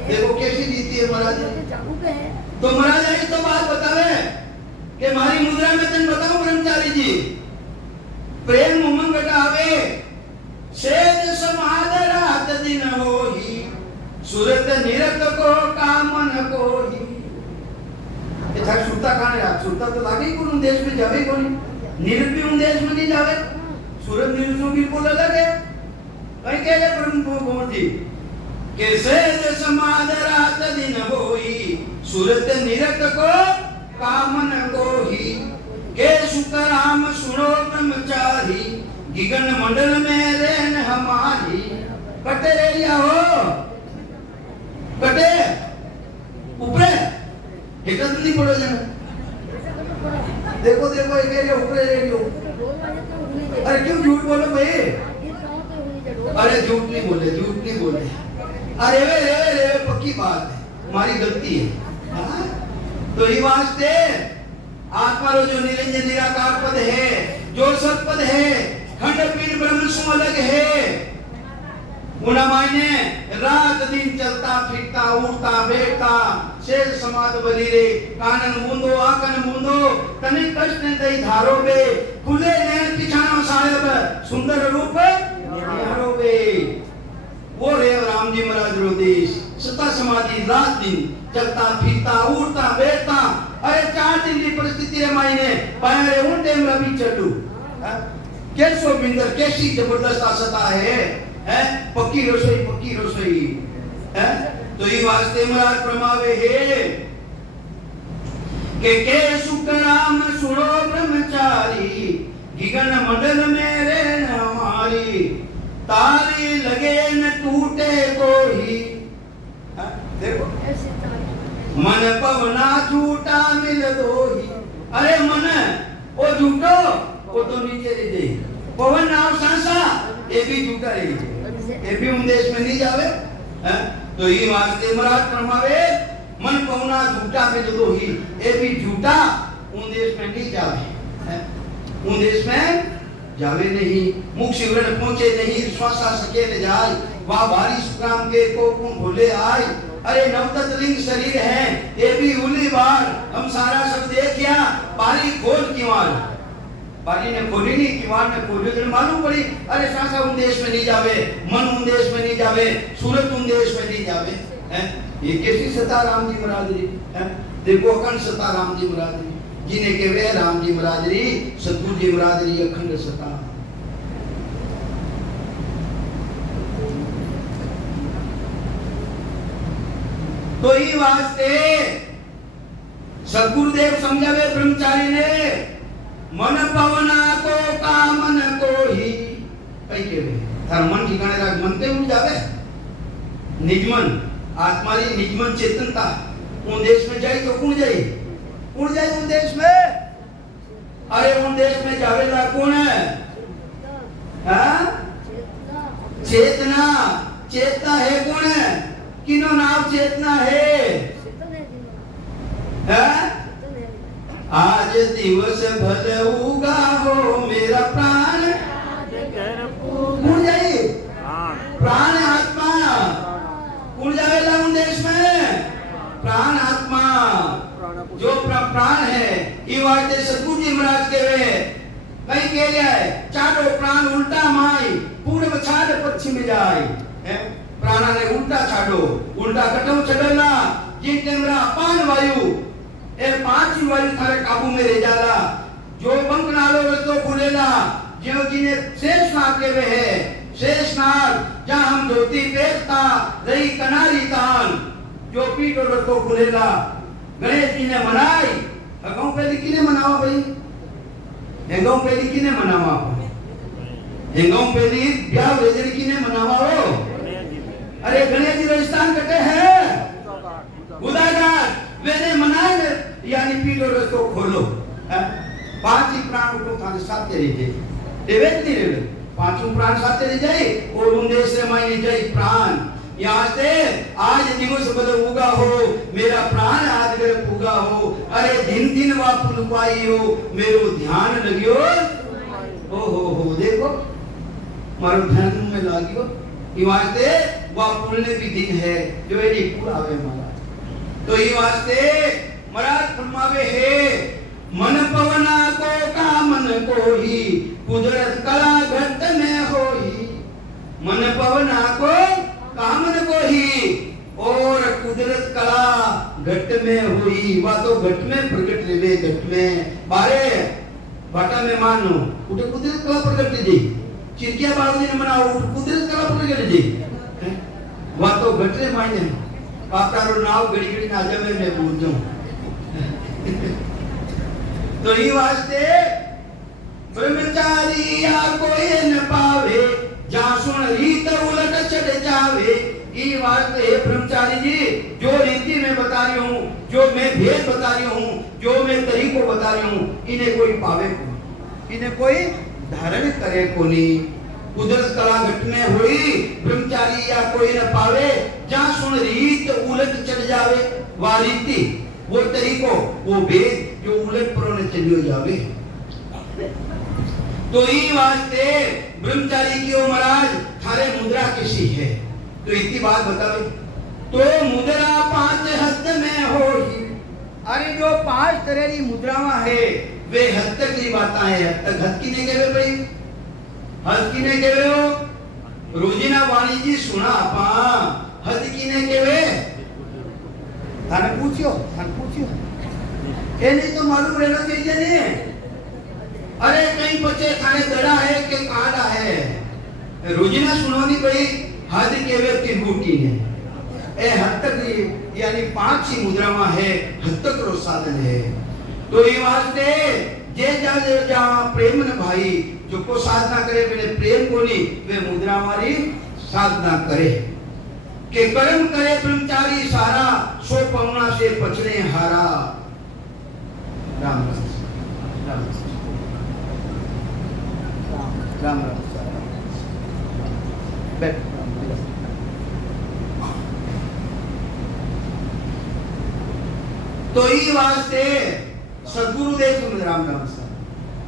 देखो कैसी रीति है महाराज। तो महाराज आई तो बात बतावे कि मारी मुद्रा में तन बताऊं ब्रह्मचारी जी प्रेम उमंग गावे सेज समाद रात दिन होई, सूरत निरत को कामन को ही। इधर सुरता कहाँ है? सुरता तो लागे ही कौन देश में जावे कौन? निरत भी उन देश में नहीं जावे। सूरत निरत बिल्कुल अलग है। कहीं कह रहे ब्रह्म भगवान जी के सेज समाद रात दिन होई, सूरत निरत को कामन को ही। के सुखराम सुनो ब्रह्मचारी, गिगन मंडल में रहन हमारी। कटे रे हो कटे ऊपरे हिकत नहीं पड़ो जाना। देखो देखो एक एरिया ऊपरे रेडियो। अरे क्यों झूठ बोलो भाई? अरे झूठ नहीं बोले, झूठ नहीं बोले। अरे वे रे रे पक्की बात है, हमारी गलती है। तो ये वास्ते आत्मा रो जो निरंजन निराकार पद है, जो सत्पद है, खंडपीठ ब्रह्म सु अलग है। उना मायने रात दिन चलता फिरता उठता बैठता शेर समाद बनी रे, कानन बूंदो आकन बूंदो तने कष्ट दई धारो बे, खुले नैन पिछानो साहेब सुंदर रूप निहारो बे। वो रे राम जी महाराज रो देश सता समाधि रात दिन चलता फिरता उठता बैठता। अरे 4 दिन की परिस्थिति रे मायने पायरे उन टाइम रवि चलू कैसो बिंदर कैसी जबरदस्त आसता है पक्की रसोई है। तो ये वास्ते महाराज प्रमावे है के सुख राम सुनो ब्रह्मचारी, गिगन मंडल में रहन हमारी। ताली लगे न टूटे को ही, देखो मन पवना झूठा मिल दो ही। अरे मन वो झूठो वो तो नीचे रह जाए, पवन नाव सांसा ये भी झूठा रही, ये भी उन देश में नहीं जावे। तो ये वास्ते महाराज फरमावे मन पवना झूठा मिल दो ही, ये भी झूठा उन देश में नहीं जावे। उन देश में जावे नहीं, मुख शिवरण पहुंचे नहीं, श्वासा सके न जाय। वह भारी सुग्राम के को कौन भूले आय। अरे नवतलिंग शरीर है ये भी उली बार हम सारा सब देखिया बारी खोल किवाड़ बारी ने खोली नहीं किवाड़ ने खोली तो मालूम पड़ी अरे सासा उन देश में नहीं जावे मन उन देश में नहीं जावे सूरत उन देश में नहीं जावे हैं ये कैसी सता राम जी महाराजरी है देखो अखंड सता राम जी महाराजरी जिन्हें केवे राम जी महाराजरी सतगुरु जी महाराजरी अखंड सता तो ही वास्ते सदगुरुदेव समझावे ब्रह्मचारी ने मन पवना को कामन को ही कई केवे थार मन ठिकाने राख मन ते उड़ जावे निजमन आत्मा री निजमन चेतनता उन देश में जाए तो उड़ जाए उन देश में अरे उन देश में जावेला कौन है हाँ चेतना चेतना है कौन है किनो नाम चेतना है आज दिवस भले उगा हो मेरा प्राण उड़ जाए प्राण आत्मा उड़ जाएगा उन देश में प्राण आत्मा जो प्राण है ये वार्ते सतगुरु जी महाराज के वे कहीं के लिए चाटो प्राण उल्टा माई पूर्व छाड़ पश्चिम जाए प्राणा ने उल्टा छाड़ो उल्टा कटो चढ़ेला जिन टेमरा अपान वायु ए पांच वायु थारे काबू में रह जाला जो बंक नालो रस्तो खुलेला जो जिने शेष नाग के वे है शेष नाग जहां हम धोती पेरता रही कनारी तान जो पीठ और रस्तो खुलेला गणेश जी ने मनाई अगाऊ पहली किने मनावा भाई हेंगाऊ पहली किने मनावा हेंगाऊ पहली ब्याह वेजरी किने मनावा हो अरे गणेश जी राजस्थान कटे हैं उदागार वेने मनाए यानी पीलो रस्तो खोलो पांच ही प्राण को थाने साथ दे दे देवे नहीं रे पांचों प्राण साथ दे जाए और उन देश से मायने जाए प्राण यहाँ से आज दिवस बदल उगा हो मेरा प्राण आज मेरे पुगा हो अरे दिन दिन वापुल पाई हो मेरो ध्यान लगियो ओ हो देखो मारो ध्यान में लागियो ये वास्ते वह पुण्य भी दिन है जो ये पुरावे महाराज तो ये वास्ते महाराज फरमावे है मन पवना को कामन को ही कुदरत कला घट में होई मन पवना को कामन को ही और कुदरत कला घट में हुई वह तो घट में प्रकट लेवे घट में बारे बाटा में मानो उठे कुदरत कला प्रकट दी चिरकिया बाबू ने मनाओ कुदरत कला प्रकट दी वह तो घट रे मायने आपका नाव घड़ी घड़ी ना जावे मैं भूल जाऊं तो ये वास्ते ब्रह्मचारी या कोई न पावे जा सुन रीत उलट चढ़ जावे ये वास्ते हे ब्रह्मचारी जी जो रीति मैं बता रही हूँ जो मैं भेद बता रही हूँ जो मैं तरीको बता रही हूँ इन्हें कोई पावे को इन्हें कोई धारण करे को नहीं कुदरत कला घट में हुई ब्रह्मचारी या कोई न पावे जा सुन रीत उलट चढ़ जावे वा रीति वो तरीको वो भेद जो उलट पर चलियो जावे तो ये वास्ते ब्रह्मचारी की ओ महाराज थारे मुद्रा किसी है तो इतनी बात बतावे तो मुद्रा पांच हद में होगी अरे जो पांच तरह की मुद्रावां है वे हद तक की बातें है हद तक हद की नहीं कहवे भाई हद की नहीं कहवे हो रोजीना वाणी जी सुना आपा हद की नहीं कहवे थाने पूछियो ये नहीं तो मालूम रहना चाहिए नहीं अरे कहीं बच्चे थाने दड़ा है कि कांडा है रोजीना सुनोनी पड़ी हद के वे की बूटी ने ए हद तक यानी पांच ही मुद्रावां है हद तक रो साधन है तो ये वास्ते जे जा प्रेम न भाई जो को साधना करे वे प्रेम को नहीं वे मुद्रा वाली साधना करे के कर्म करे ब्रह्मचारी सारा सो पवना से पचने हारा राम राम राम राम बैठ तो ये वास्ते सद्गुरुदेव तुम राम राम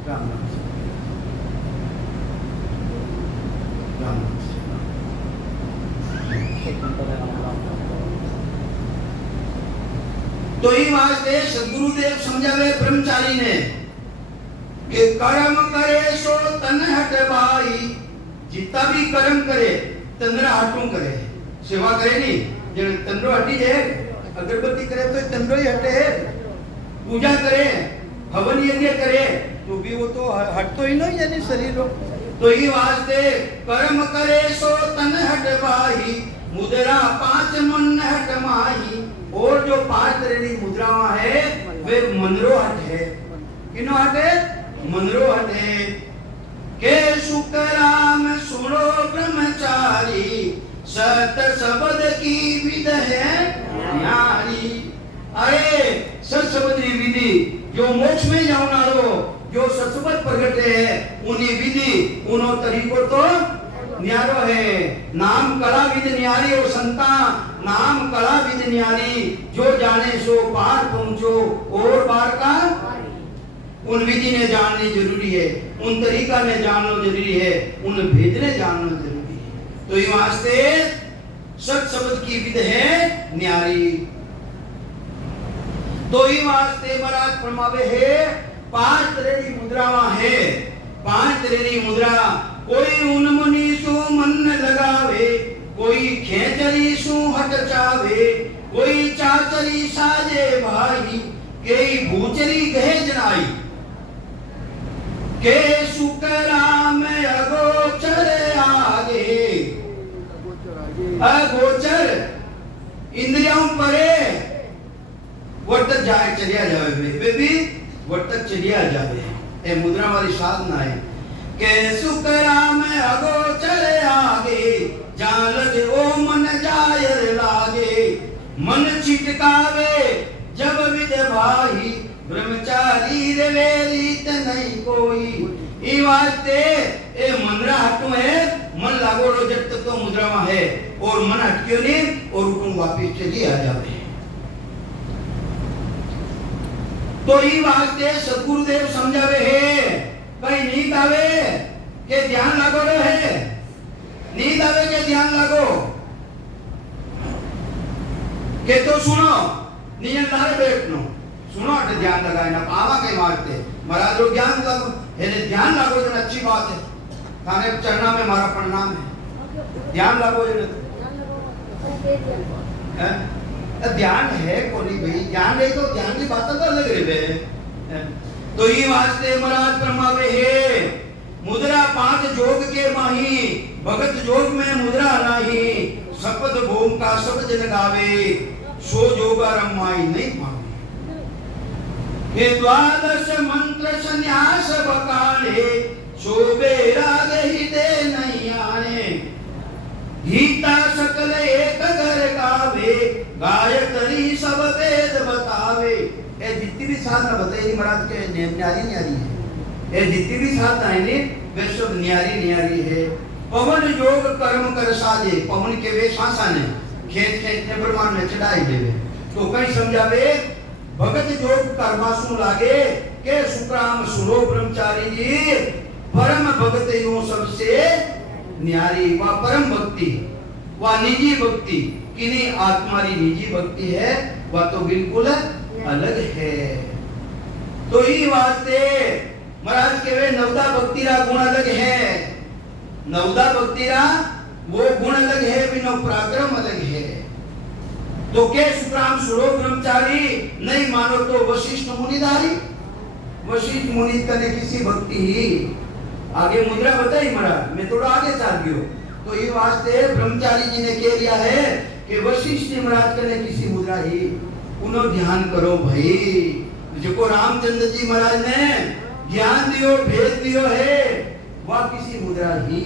राम राम राम तो ही वास्ते सदगुरुदेव समझावे ब्रह्मचारी ने कि कर्म करे सो तन हट भाई, जितना भी कर्म करे तंद्रा हटू करे, सेवा करे नहीं जो तंद्रो हटी है, अगरबत्ती करे तो तंद्रो ही हटे है, पूजा करे हवन यज्ञ करे तो भी वो तो हट तो ही नहीं यानी शरीर हो। तो ही वास्ते कर्म करे सो तन हट भाई, मुद्रा पांच मन हट माही। और जो 5 तरह की मुद्रावां है वे मनरो हट है, किनो हट है? मनरो हट है। के सुकराम सुनो ब्रह्मचारी, सत शब्द की विध है न्यारी। अरे सत शब्द की विधि जो मोक्ष में जाना रो, जो सत्सबद प्रगट है उन्हीं विधि उन्हों तरीकों तो न्यारो है। नाम कला विद न्यारी और संता, नाम कला विद न्यारी, जो जाने सो पार पहुंचो और बार का। उन विधि ने जाननी जरूरी है, उन तरीका ने जानना जरूरी है, उन भेद ने जानना जरूरी है। तो ये वास्ते सत शब्द की विध है न्यारी। तो ही वास्ते महाराज फरमावे है 5 तरह की मुद्रावां है, 5 तरह की मुद्रा। कोई उन मुनि सु मन लगावे, कोई खेचरी सु हट चावे, कोई चाचरी साजे भाई, कई भूचरी गहे जनाई। के सुकराम अगोचर आगे, अगोचर इंद्रियों परे वर्तक जाए चलिया जावे, वे भी वर्तक चलिया जावे। ये मुद्रा वाली साधना है के सुकराम अगोचर आगे, जान लगे ओ मन जायर लागे, मन छिटकावे जब विद भाई, ब्रह्मचारी रे रीत नहीं कोई। ई वास्ते ए मुद्रा हटू है, मन लागो रो जब तक तो मुद्रा में है, और मन हटक्यो नहीं और उनको वापिस चली आ जावे। तो ई वास्ते सदगुरुदेव समझावे है, कहीं नींद आवे के ध्यान लागो रो है, नींद आवे के ध्यान लागो के तो सुनो नींद लारे बैठनो, सुनो अटे ध्यान लगाए ना आवा के मारते महाराज लोग ज्ञान लगो है, ध्यान लागो जो अच्छी बात है, थाने चरणा में हमारा प्रणाम है, ध्यान लागो जो ध्यान है कोनी भाई, ध्यान नहीं तो ध्यान की बात तो अलग रहे। तो ये वास्ते महाराज फरमावे है मुद्रा 5 जोग के माही, भगत जोग में मुद्रा नाही, शपथ भूम का सब जन गावे, सो जोगा रमाई नहीं पावे। हे द्वादश मंत्र संन्यास बकाले, शोभे राग ही दे नहीं आने, गीता सकल एक घर गावे, गायत्री सब वेद बतावे। ए जितनी भी साधना बताई महाराज के न्यारी न्यारी है, ए जितनी भी साधना है ने वे सब न्यारी न्यारी है। पवन योग कर्म कर साजे, पवन के वे सांसा ने खेत खेत ने ब्रह्मांड में चढ़ाई देवे। तो कहीं समझावे भगत योग कर्मासु लागे के सुक्राम सुनो ब्रह्मचारी जी, परम भगत यो सबसे न्यारी। व परम भक्ति व निजी भक्ति किन्हीं आत्मा री निजी भक्ति है, वह तो बिल्कुल अलग है। तो ही वास्ते महाराज के वे नवदा भक्ति रा गुण अलग है, नवदा भक्ति रा वो गुण अलग है, बिनो पराक्रम अलग है। तो के सुक्राम सुरो ब्रह्मचारी नहीं मानो तो वशिष्ठ मुनिधारी, वशिष्ठ मुनि कने किसी भक्ति ही आगे मुद्रा बताई महाराज, मैं थोड़ा आगे चल गयो। तो ये वास्ते ब्रह्मचारी जी ने कह दिया है कि वशिष्ठ जी महाराज कने किसी मुद्रा ही उन्हों ध्यान करो भाई, जो रामचंद्र जी महाराज ने ज्ञान दियो भेद दियो है वह किसी मुद्रा ही।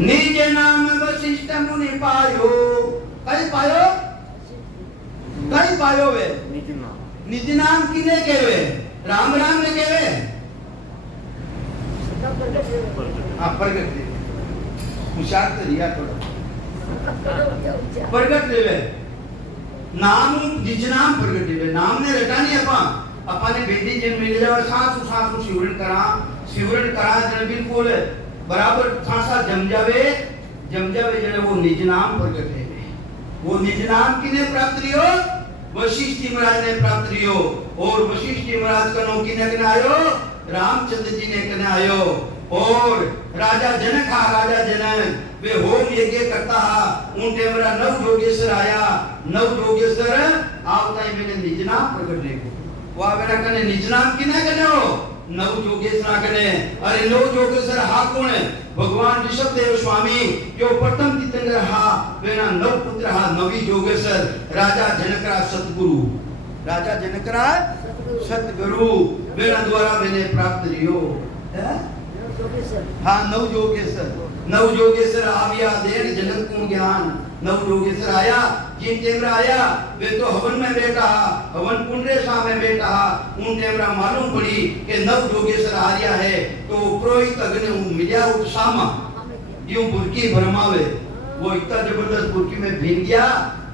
निज नाम वशिष्ठ मुनि पायो, कई पायो कई पायो वे निज नाम किने केवे, राम राम ने केवे हाँ प्रगट होशियार तो रिया थोड़ा प्रगट लेवे नाम जिस नाम प्रगट लेवे, नाम ने रटा नहीं अपने बेटी जन मिल जावे सांस सांस शिवरण करा जन बिल्कुल बराबर सांसा जम जावे जन वो निज नाम प्रगट है। वो निज नाम किने प्राप्त रियो, वशिष्ठ जी महाराज ने प्राप्त रियो और वशिष्ठ जी महाराज का नो किने कने आयो रामचंद्र जी ने कने आयो और राजा जनक हा राजा जनक वे होम यज्ञ करता हा उन टेमरा नव जोगेश्वर आया नव जोगेश्वर आवता ही मैंने निज नाम प्रकट रे को वा वेना कने निज नाम किने कने हो नव जोगेश्वर कने अरे नव जोगेश्वर हा कोण भगवान ऋषभदेव स्वामी जो प्रथम तीर्थंकर हा वेना नव पुत्र हा नवी जोगेश्वर राजा जनकरा सतगुरु राजा जनकरा सतगुरु वेना द्वारा मैंने प्राप्त रियो है हाँ नव जोगेश्वर आविया देन जनक को ज्ञान नव जोगेश्वर आया जिन टेमरा आया वे तो हवन में बैठा हवन कुंड रे सामने बैठा उन टेमरा मालूम पड़ी कि नव जोगेश्वर आ रहा है तो पुरोहित अग्नि मिलिया उत्सामा यूं बुरकी भरमावे वो इतना जबरदस्त बुरकी में भीग गया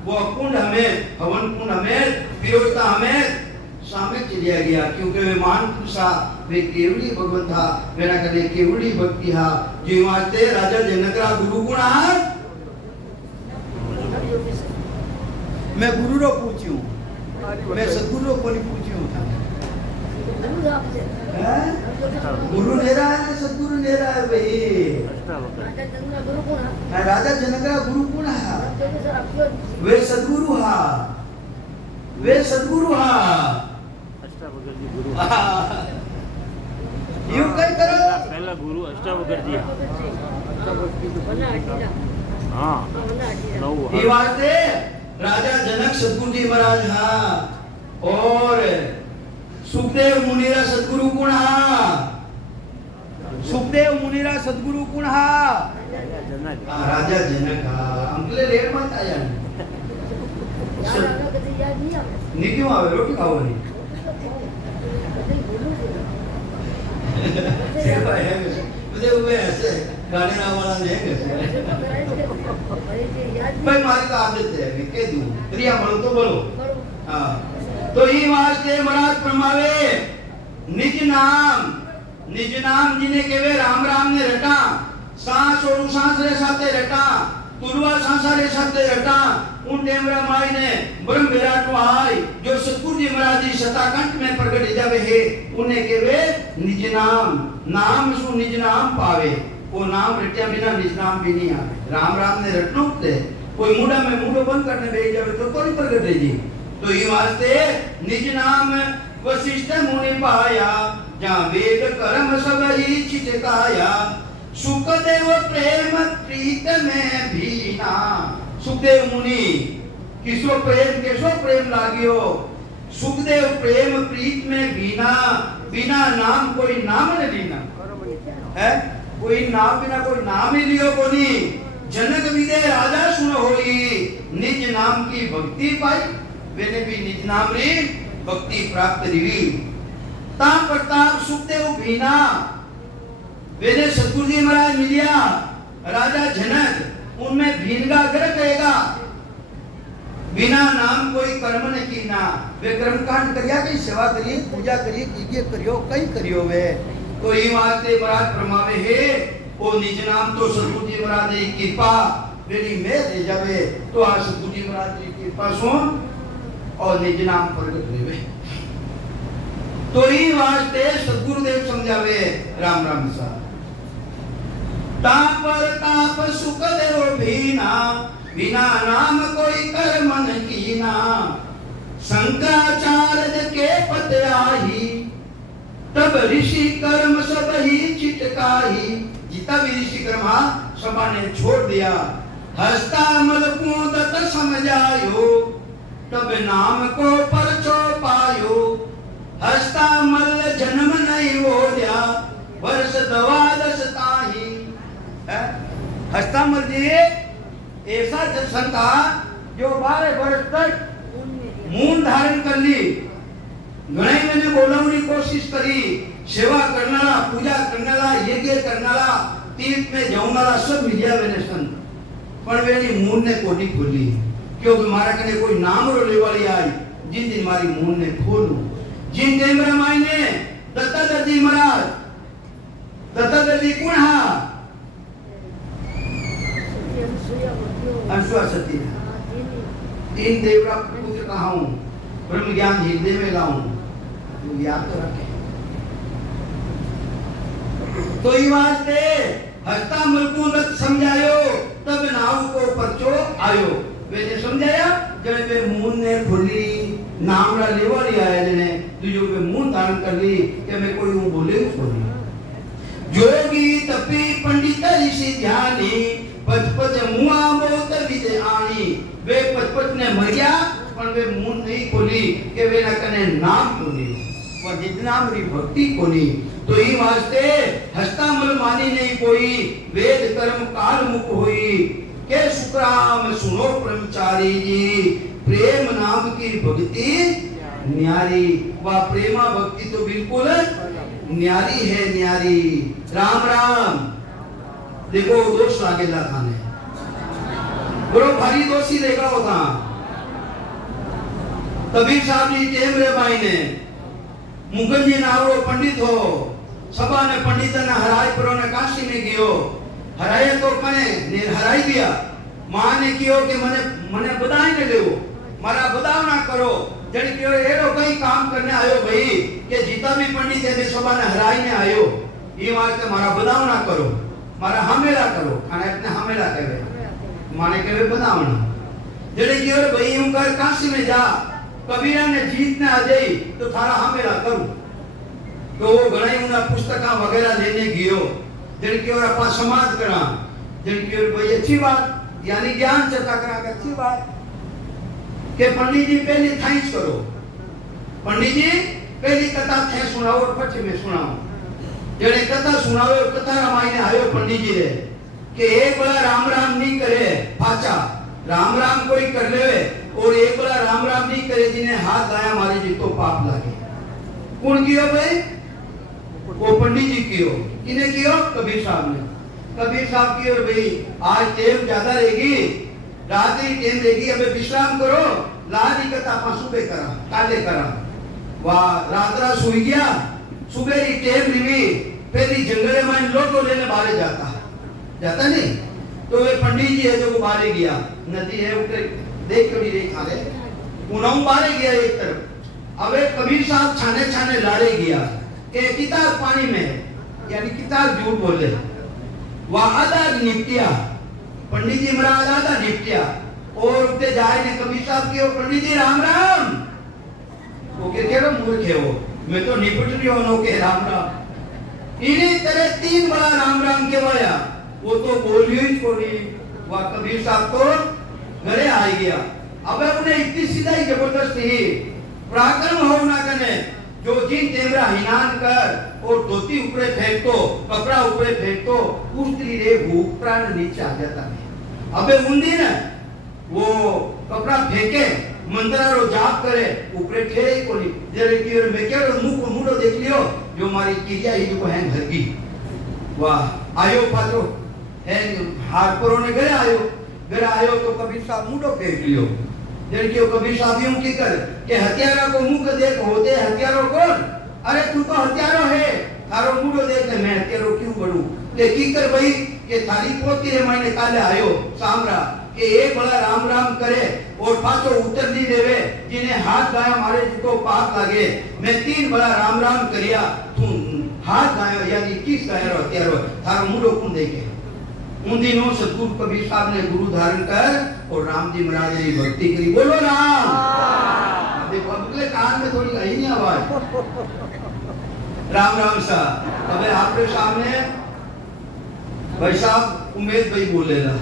वो कुंड हमें हवन कुंड हमें पिरोता हमें सामने चलिया गया क्योंकि वे महान पुरुषा वे केवली भगवंत था मेरा कने केवली भक्ति हा जो वास्ते राजा जनकरा गुरु गुण हा मैं गुरु रो पूछूं मैं सद्गुरु को नहीं पूछूं था गुरु नेरा है सद्गुरु नेरा है भाई राजा जनकरा गुरु गुण हा वे सद्गुरु हा यूं कई करो पहला गुरु अष्टावकर जी हाँ ये वास्ते राजा जनक सद्गुरु जी महाराज हा और सुखदेव मुनिरा सद्गुरु गुण हा सुखदेव मुनिरा सद्गुरु गुण हा राजा जनक हा अंकले लेट मत आया नहीं क्यों आवे रोटी खाओ नहीं सेवा है मुझे वो ऐसे गाने ना वाला नहीं है भाई मारी का आदत है मैं कह दूं प्रिया बोलो तो बोलो हाँ तो ये वास्ते महाराज प्रमावे निज नाम जिने केवे राम राम ने रटा सांस और सांस रे साथे रटा तुलवा सांसा रे साथे रटा उन टेमरा माई ने ब्रह्म विराट आई जो सतगुरु जी महाराज जी शताकंठ में प्रकट जावे है उन्हें केवे निज नाम सु निज नाम पावे वो नाम रटिया बिना निज नाम भी नहीं आवे राम राम ने रटनो ते कोई मुंडा में मुंडो बंद करने बैठ जावे तो कोई प्रकट जी तो ये वास्ते निज नाम वशिष्ठ मुनि पाया जहाँ वेद कर्म सब ही चितकाया सुखदेव प्रेम प्रीत में भीना सुखदेव मुनि किसो प्रेम लागियो सुखदेव प्रेम प्रीत में बिना नाम कोई नाम न लीना है कोई नाम बिना कोई नाम ही लियो कोनी जनक विदे राजा सुन होई निज नाम की भक्ति पाई वेने भी निज नाम री भक्ति प्राप्त रिवी ता प्रताप सुखदेव भीना वेने सतगुरु जी महाराज मिलिया राजा जनक उनमें भीनगा कर कहेगा बिना नाम कोई कर्म न कीना वे कर्म कांड करिया की सेवा करिए पूजा करिए कीजिए करियो कई करियो वे तो ये वास्ते महाराज प्रमावे है वो निज नाम तो सतगुरु जी महाराज की कृपा मेरी मैं दे जावे तो आ सतगुरु जी महाराज की कृपा सुन और निज नाम प्रकट होवे तो ये वास्ते सतगुरुदेव समझावे राम राम सा ताप सुख देव भीना बिना नाम कोई कर्म न कीना शंकराचार्य के पद आही तब ऋषि कर्म सब ही चिटकाही जितना भी ऋषि कर्म सभा ने छोड़ दिया हस्ता मल कूदत समझायो तब नाम को परचो पायो हस्ता मल जन्म नहीं बोलिया वर्ष 12 ताही हस्तामल जी ऐसा जन था जो 12 वर्ष तक मून धारण कर ली घणे मैंने बोलावनी कोशिश करी सेवा करनारा पूजा करनारा यज्ञ करनारा तीर्थ में जाऊंगा सब मिलिया मैंने संत पर वेनी मून ने कोनी खोली क्योंकि मारा कने कोई नाम रो लेवाली आई जिन दिन मारी मून ने खोलू जिन टेमरा माई ने दत्तात्रय जी महाराज दत्तात्रय जी कौन हा अनसुआ सती तीन देवरा पुत्र कहा हूँ ब्रह्म ज्ञान हृदय में लाऊं, तो याद तो रखे। तो ये वास्ते हस्ता मलकू नत समझायो, तब नाव को परचो आयो। वे समझाया जने वे मुंह ने खोली, नाम रा लेवा लिया है जने तुझो वे मुंह धारण कर ली कि मैं कोई हूं बोले छोड़ी। जोगी तपी पंडित ऋषि ध्यानी, पचपच मुआ मोत विदे आनी। वे पचपच ने मरिया पण वे मुंह नहीं खोली कि वे ना कने नाम कोनी, पर जितना मेरी भक्ति कोनी। तो ई वास्ते हस्ता मल मानी नहीं कोई, वेद कर्म काल मुख होई। के सुखराम सुनो ब्रह्मचारी जी, प्रेम नाम की भक्ति न्यारी। वह प्रेमा भक्ति तो बिल्कुल न्यारी है, न्यारी। राम राम। देखो दोष लागेला थाने, बड़ो भारी दोषी लेगा होता। कबीर साहब जी टेमरे भाई ने मुकुंद जी नावरो पंडित हो, सभा ने पंडित ने हराय परो ने काशी में गयो। हराय तो कने ने हराई दिया। मां ने कियो कि मने बधाई ने लेवो, मारा बधाव ना करो। जण कियो एरो कई काम करने आयो भाई कि जीता भी पंडित है सभा ने हराई ने आयो, ई वास्ते मारा बधाव ना करो, मारा हमेला करो। खाना इतने हमेला कहवे, माने कहवे बधाव ना। जण कियो भाई यूं कर काशी में जा, कबीरा ने जीतने आ जाई तो थारा हमेला करूं। तो वो घणाई उना पुस्तका वगैरह लेने गयो। जण की और अपना समाज करा, जण की और भाई अच्छी बात, यानी ज्ञान चर्चा करा के अच्छी बात के पंडित जी पहले थाइस करो। पंडित जी पहली कथा थे सुनाओ और પછી में सुनाओ। जणे कथा सुनाओ, कथा रामायण आयो पंडित जी रे कि एक बड़ा राम राम नहीं करे पाचा, राम राम कोई कर लेवे और एक बड़ा राम राम नहीं करे जिन्हें हाथ गाया मारे जी तो पाप लागे। कौन कियो भाई? वो पंडित जी कियो। किने कियो? कबीर साहब ने। कबीर साहब की और भाई आज टेम ज्यादा रहेगी, रात्रि टेम रहेगी, अबे विश्राम करो, लादी कथा पा सुबह करा, काले करा। वाह रात्रा सोई गया, सुबह री टेम लिवी, पहली जंगले में लोटो लेने बाहर जाता नहीं। तो वे पंडित जी है जो बाहर गया, नदी है उठे देख के नहीं खाले, उन्हों बाहर गया एक तरफ। अबे कबीर साहब छाने छाने लाड़े गया कि किताब पानी में, यानी किताब झूठ बोले। वह आधा निपटिया, पंडित जी महाराज आधा निपटिया और उठते जाए ने कबीर साहब की, पंडित जी राम राम। वो के मूर्ख है वो, मैं तो निपट रही हूं के राम राम। इन्हीं तरह तीन बड़ा राम राम केवाया, वो तो बोलियो ही कोनी। वह कबीर साहब तो घरे आ गया। अब उन्हें इतनी सीधाई जबरदस्ती पराक्रम हो ना कने, जो जिन टेमरा हिनान कर और धोती ऊपरे फेंकतो, कपड़ा ऊपरे फेंकतो, उस रे भूख प्राण नीचे आ जाता है। अबे मुंडी ने वो कपड़ा फेंके, मंत्रारो जाप करे, ऊपरे ठेरे कोनी। जरे की और मैं क्या मुंह को मुड़ो देख लियो, जो हमारी किरिया ही जो है घर की। वाह आयो पाछो है हार परो ने घर आयो तो कबीर साहब मुंडो फेंक लियो। जड़कियों कबीर साहब यूं की कर के हथियारा को मुंह देख, होते हथियारों कौन? अरे तू तो हथियारों है, थारो मुंडो देख ले, मैं हथियारों क्यों बनूं? ले की कर भाई के थारी पोती रे मैंने काले आयो सामरा के एक बड़ा राम राम करे और पाछो उत्तर दी देवे, जिन्हें हाथ गाया मारे जितो पाप लागे। मैं तीन बड़ा राम राम करिया, तू हाथ गाया यानी किस गाया हथियारो, थारो मुंडो कौन देखे? उन दिनों सतगुरु कबीर साहब ने गुरु धारण कर और राम जी महाराज ने भक्ति करी। बोलो राम। देखो अगले कान में थोड़ी आई नहीं आवाज, राम राम सा। अब आपके सामने भाई साहब उमेद भाई बोलेगा।